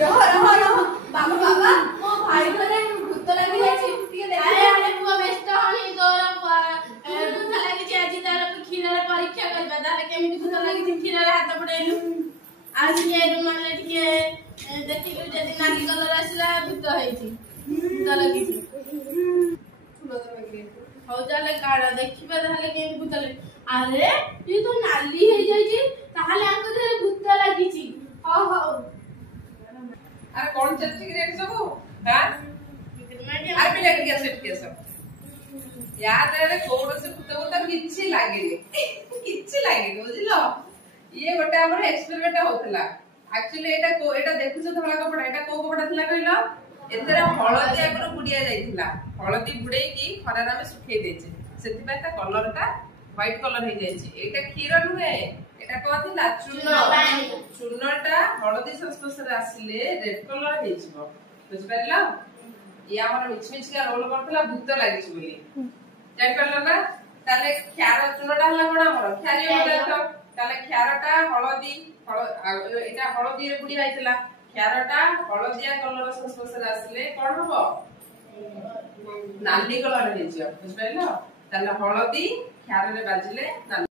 बाबा बाबा मो भाई को भूत लगी जाय टिके देख अरे अरे पुआ व्यस्त हनी तोर भूत लगी जे आज तार खीर रे परीक्षा करबा ताले केमिति भूत लगी खीर रे हाथ पड़ेलु आज ये रूम ले टिके देखि के जदी नाली कलर आसला भूत हेछि भूत लगी हो जाले काढ देखिबा ताले केमिति भूत लगी अरे ये तो नाली हे जाय छी ताले आंको दे भूत लगी छी हो हो अरे कौन चलती रे सब हां अरे पिला के सेट के सब याद रे कोड से भूत किछि लागे बुझिलो ये गोटे हमर एक्सपेरिमेंट होतला एक्चुअली एटा देखु छ धला कपड़ा एटा को कपड़ा थिला कहिलो एतरे हळदी आगर बुडिया जाइथिला हळदी बुडे की खरा रे सुखै देछे सेति पय ता कलर ता व्हाइट कलर हे जाइछि एटा खीर नुहे एटा को थिला चूर्णटा हळदी संस्पर्श रे आसिले रेड कलर हे जिवो बुझ परला ये हमर मिचमिच का रोल करथला भूत लागि छि बोली जान परला ना ताले ख्यार चूर्णटा हला कोन हमर ख्यारी होला ताले ख्यारटा हळदी एटा हळदी रे बुडी आइतला ख्यारटा हळदिया कलर संस्पर्श रे आसिले कोन हबो नाली कलर हे जिवो बुझ परला ताले हळदी ख्यार रे बाजिले